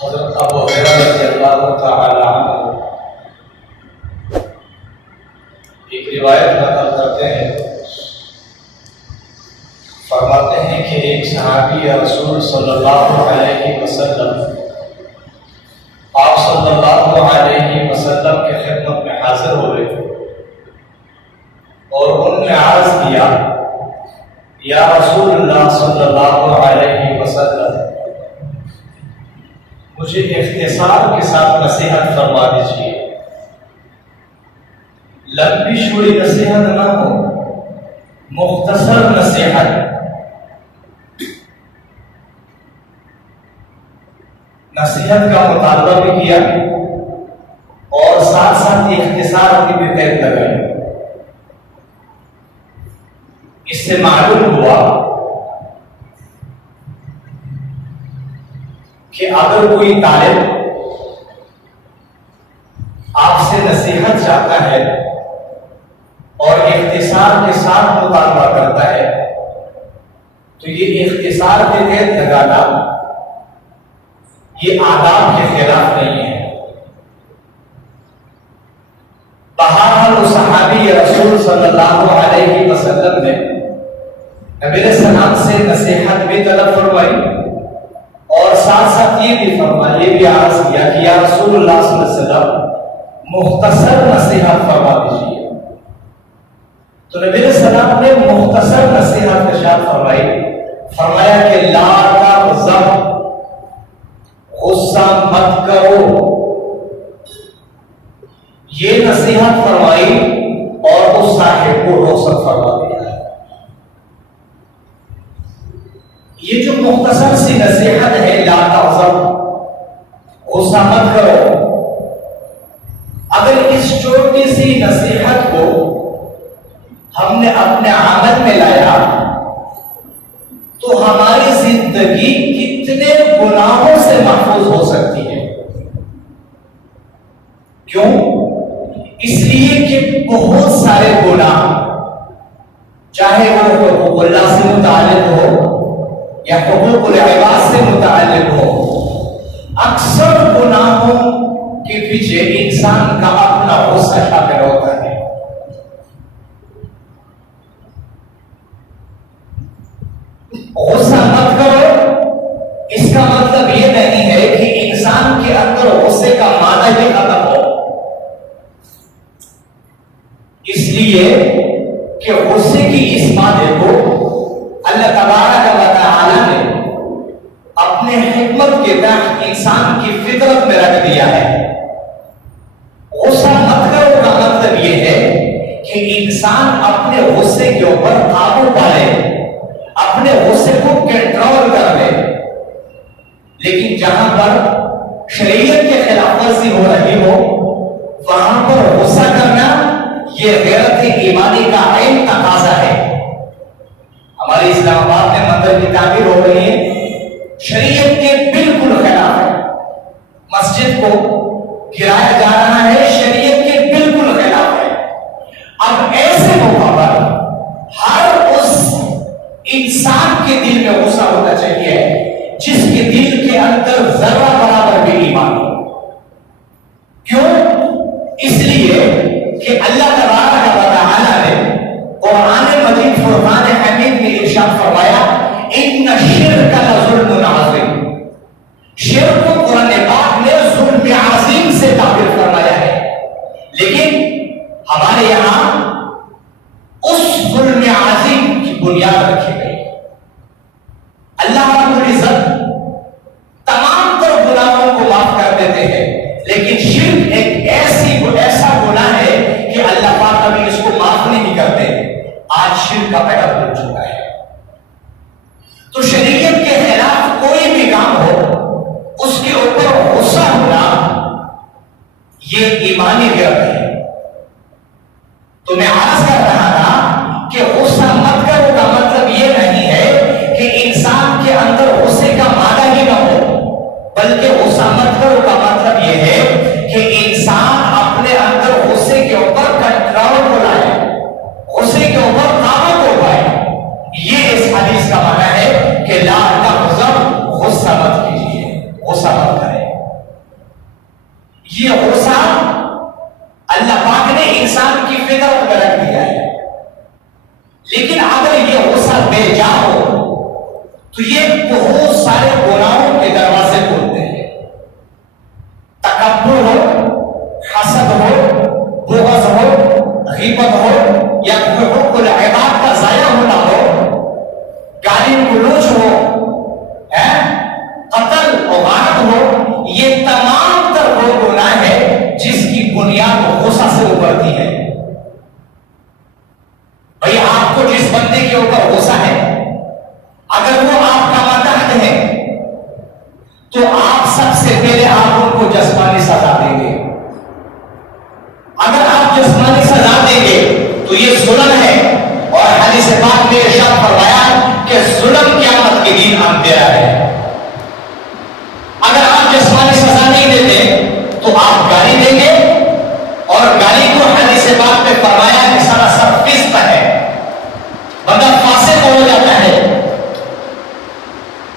حضرت ابو ہریرہ رضی اللہ تعالی عنہ ایک روایت نقل کرتے ہیں، فرماتے ہیں کہ ایک صحابی رسول صلی اللہ علیہ وسلم آپ صلی اللہ علیہ وسلم کے خدمت میں حاضر ہوئے اور ان نے عرض کیا، یا رسول اللہ صلی اللہ علیہ وسلم مجھے اختصار کے ساتھ نصیحت فرما دیجیے، لمبی چوڑی نصیحت نہ ہو، مختصر نصیحت۔ نصیحت کا مطالبہ بھی کیا اور ساتھ ساتھ اختصار کی بھی قید لگائی۔ اس سے معلوم ہوا کہ اگر کوئی طالب آپ سے نصیحت چاہتا ہے اور اختصار کے ساتھ مطالبہ کرتا ہے تو یہ اختصار کے قید لگانا یہ آداب کے خلاف نہیں ہے۔ بہرحال صحابی رسول صلی اللہ علیہ وسلم نے نبی علیہ السلام سے نصیحت بھی طلب فرمائی اور ساتھ ساتھ یہ بھی عرض کیا کہ یا رسول اللہ صلی اللہ علیہ وسلم مختصر نصیحت فرما دیجیے۔ تو نبی علیہ السلام نے مختصر نصیحت ارشاد فرمایا کہ لا تغضب، غصہ مت کرو، یہ نصیحت فرمائی اور اس صاحب کو رخصت فرما دیا۔ یہ جو مختصر سی نصیحت ہے، لا تغضب، غصہ مت کرو، اگر اس چھوٹی سی نصیحت کو ہم نے اپنے عمل میں لایا تو ہماری زندگی کتنے گناہوں سے محفوظ ہو سکتی ہے۔ کیوں؟ اس لیے کہ بہت سارے گناہ، چاہے وہ حقوق اللہ سے متعلق ہو یا حقوق العباد سے متعلق ہو، اکثر گناہوں کے پیچھے انسان کا اپنا غصہ شامل ہوتا ہے۔ غصہ مت کرو، اس کا مطلب یہ نہیں ہے کہ انسان کے اندر غصے کا معنی ہی ختم ہو، اس لیے کہ غصے کی اس معنی کو اللہ تبارک و تعالی نے اپنے حکمت کے تحت انسان کی فطرت میں رکھ دیا ہے۔ غصہ مت کرو کا مطلب یہ ہے کہ انسان اپنے غصے کے اوپر قابو پائے، اپنے غصے کو کنٹرول کر لے، لیکن جہاں پر شریعت کے خلاف ورزی ہو رہی ہو وہاں پر غصہ کرنا یہ غیرت ایمانی کا عین تقاضا ہے۔ ہماری اسلام آباد میں مندر کی تعمیر ہو رہی ہے، شریعت کے بالکل خلاف ہے، مسجد کو گرایا جا رہا ہے، شریعت کے بالکل خلاف ہے۔ اب ایسے موقع پر ہر اس انسان کے دل میں غصہ ہونا چاہیے جس کے دل کے اندر ذرہ برابر بھی ایمان ہو۔ کیوں؟ اس لیے کہ اللہ تبارک و تعالی نے قرآن مجید فرقان حمید میں ارشاد فرمایا، ان الشرک لظلم عظیم، شرک کو قرآن پاک نے ظلم عظیم سے تعبیر فرمایا ہے، لیکن ہمارے یہاں اس ظلم عظیم کی بنیاد رکھی گئی۔ اللہ رب العزت تمام تر گناہوں یہ غصہ اللہ پاک نے انسان کی فطرت میں رکھ دیا ہے، لیکن اگر یہ غصہ بے جا ہو تو یہ بہت سارے گناہوں کے دروازے کھولتے ہیں۔ تکبر ہو، حسد ہو، بغض ہو، غیبت ہو، یا حقوق العباد کا ضائع ہونا ہو، گالی گلوچ ہو، قتل و غارت ہو، یہ تمام تر وہ گناہ ہے جس کی بنیاد غصہ سے ابھرتی ہے۔ بھئی آپ کو جس بندے کے اوپر غصہ ہے، اگر وہ آپ کا ماتحت ہے تو آپ سب سے پہلے آپ ان کو جسمانی سزا دیں گے۔ اگر آپ جسمانی سزا دیں گے تو یہ ظلم ہے، اور حدیث پاک میں ارشاد فرمایا کہ ظلم قیامت کے دن اندھیرا ہے۔ اگر آپ جسمانی سزا نہیں دیتے تو آپ گالی دیں گے، اور گالی کو حدیث پاک میں فرمایا کہ سراسر فسق ہے، بندہ فاسق ہو جاتا ہے۔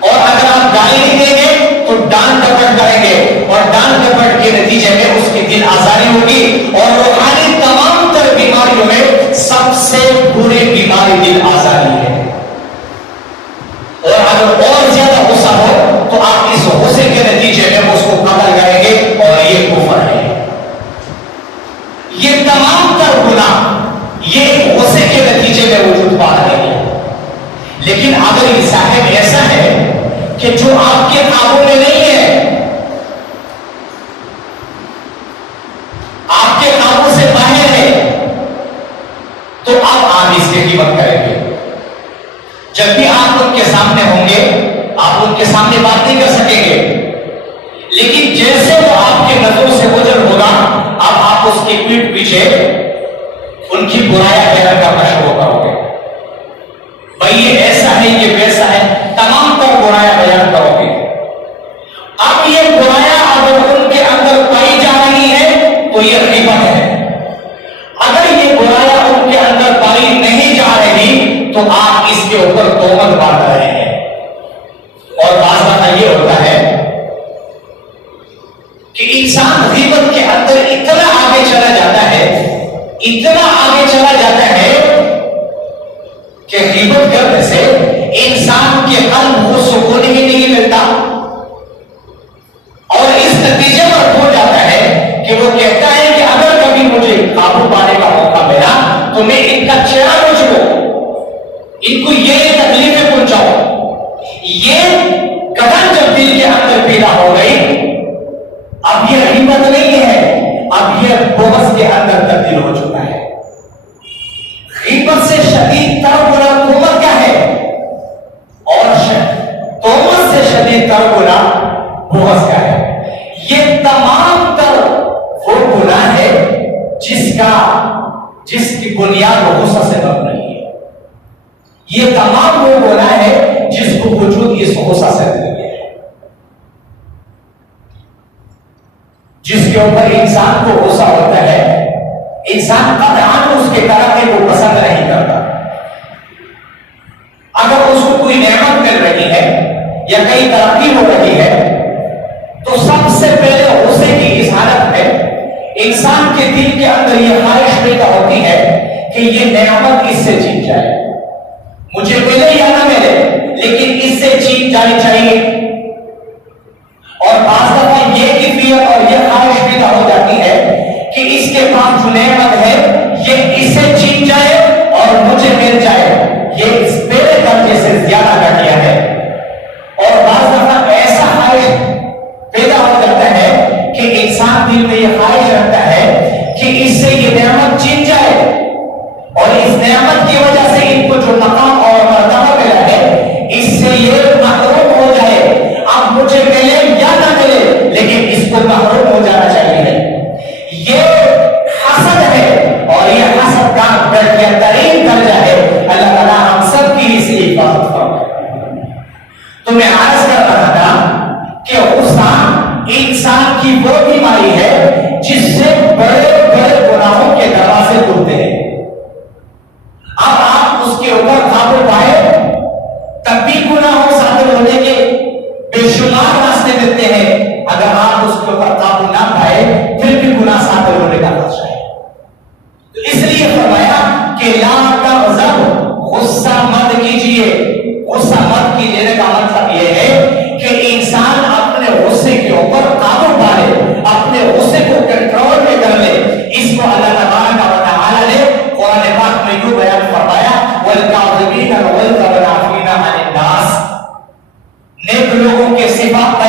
اور اگر آپ گالی نہیں دیں گے تو ڈانٹ ڈپٹ کریں گے، اور ڈانٹ ڈپٹ کے نتیجے میں اس کی دل آزاری ہوگی، اور روحانی تمام تر بیماریوں میں سب سے بری بیماری دل آزاری ہے۔ اور اگر اور زیادہ غصہ ہو تو آپ اس غصے کے نتیجے میں اس کو قتل کریں گے، اور یہ کفر ہے۔ یہ تمام تر گناہ یہ غصے کے نتیجے میں وجود پا رہے ہیں۔ لیکن اگر یہ صاحب ایسا ہے کہ جو آپ کے قابو میں نہیں ہے، آپ کے قابو سے باہر ہے، تو اب آپ اس کی قیمت کریں گے۔ جب بھی آپ ان کے سامنے ہوں گے، آپ ان کے سامنے بات نہیں کر سکیں گے، لیکن جیسے وہ آپ کے نظروں سے گزر ہوگا، اب آپ اس کی پیٹھ پیچھے ان کی برائیاں بیان کرنا شروع کرو گے۔ بھائی یہ ایسا ہے، یہ ویسا ہے، تمام تر برائیاں بیان کرو گے۔ اب یہ برائیاں اگر ان کے اندر پائی جا رہی ہے تو یہ غیبت ہے۔ اگر یہ برائیاں ان کے اندر پائی نہیں جا رہی تو آپ اس کے اوپر تہمت باندھ رہے ہیں۔ اور بعض بات یہ ہوتا ہے کہ انسان غیبت کے اندر اتنا آگے چلا جاتا ہے، اتنا آگے چلا جاتا ہے کہ غیبت کرنے سے انسان کے قلب کو سکون ہی نہیں ملتا، اور اس نتیجے پر ہو جاتا ہے کہ وہ کہتا ہے کہ اگر کبھی مجھے قابو پانے کا موقع ملا تو میں ان کا چہرہ نوچ لوں، ان کو یہ تکلیفیں پہنچاؤں۔ یہ گدن جب دل کے اندر پیدا ہو گئی، اب یہ غیبت نہیں ہے، اب یہ بغض کے اندر تبدیل ہو چکا ہے۔ غیبت سے شدید تر گناہ تہمت کیا ہے، اور تہمت سے شدید تر گناہ بغض کیا ہے۔ یہ تمام تر وہ گناہ ہے جس کی بنیاد غصہ سے مبنی ہے۔ یہ تمام وہ گناہ ہے جس کو وجود اس غصہ سے مل گیا ہے، جس کے اوپر انسان کو غصہ ہوتا ہے، انسان قطعاً اس کے ترقی کو پسند نہیں کرتا۔ اگر اس کو کوئی نعمت مل رہی ہے یا کئی ترقی ہو رہی ہے تو سب سے پہلے غصے کی اس حالت میں انسان کے دل کے اندر یہ خواہش پیدا ہوتی ہے کہ یہ نعمت اس سے چھین جائے، مجھے ملے یا نہ ملے لیکن اس سے چھین جانی چاہیے۔ اور بعض دفعہ یہ کیفیت اور یہ خواہش پیدا ہو جاتی ہے کہ اس کے پاس جو نعمت ہے یہ اسے چھین جائے اور مجھے مل جائے، یہ اس میرے درجے سے زیادہ گھٹیا ہے۔ اور بعض دفعہ ایسا خواہش پیدا ہو جاتا ہے کہ انسان دل میں یہ خواہش رکھتا ہے کہ اس سے یہ نعمت چھین جائے، اور اس نعمت کی وجہ سے ان کو جو مقام اور مرتبہ ملا ہے اس سے یہ محروم ہو جائے۔ اب مجھے ملے یا نہ ملے لیکن اس کو محروم ہو جانا چاہیے۔ یہ حسد ہے، اور یہ حسد کا بہترین درجہ ہے۔ اللہ تعالیٰ ہم سب کی اس کی حفاظت فرمائے۔ تو میں عرض کر رہا تھا کہ غصہ انسان کی وہ بیماری ہے جس سے بڑے بڑے گناہوں کے دروازے کھلتے ہیں۔ اب آپ اس کے اوپر قابو پائے تب بھی گناہوں شامل ہونے کے بے شمار راستے ملتے ہیں، اگر آپ اس کے اوپر قابو نہ پائے کہ لا تغضب، غصہ مت کیجیے. غصہ مت کیجیے کا مطلب یہ ہے کہ انسان اپنے غصے کے اوپر قابو پائے، اپنے غصے کو کنٹرول میں کر لے. اس کو اللہ تبارک و تعالی نے قرآن پاک میں یوں بیان فرمایا والکاظمین الغیظ والعافین عن الناس. نیک لوگوں کے صفات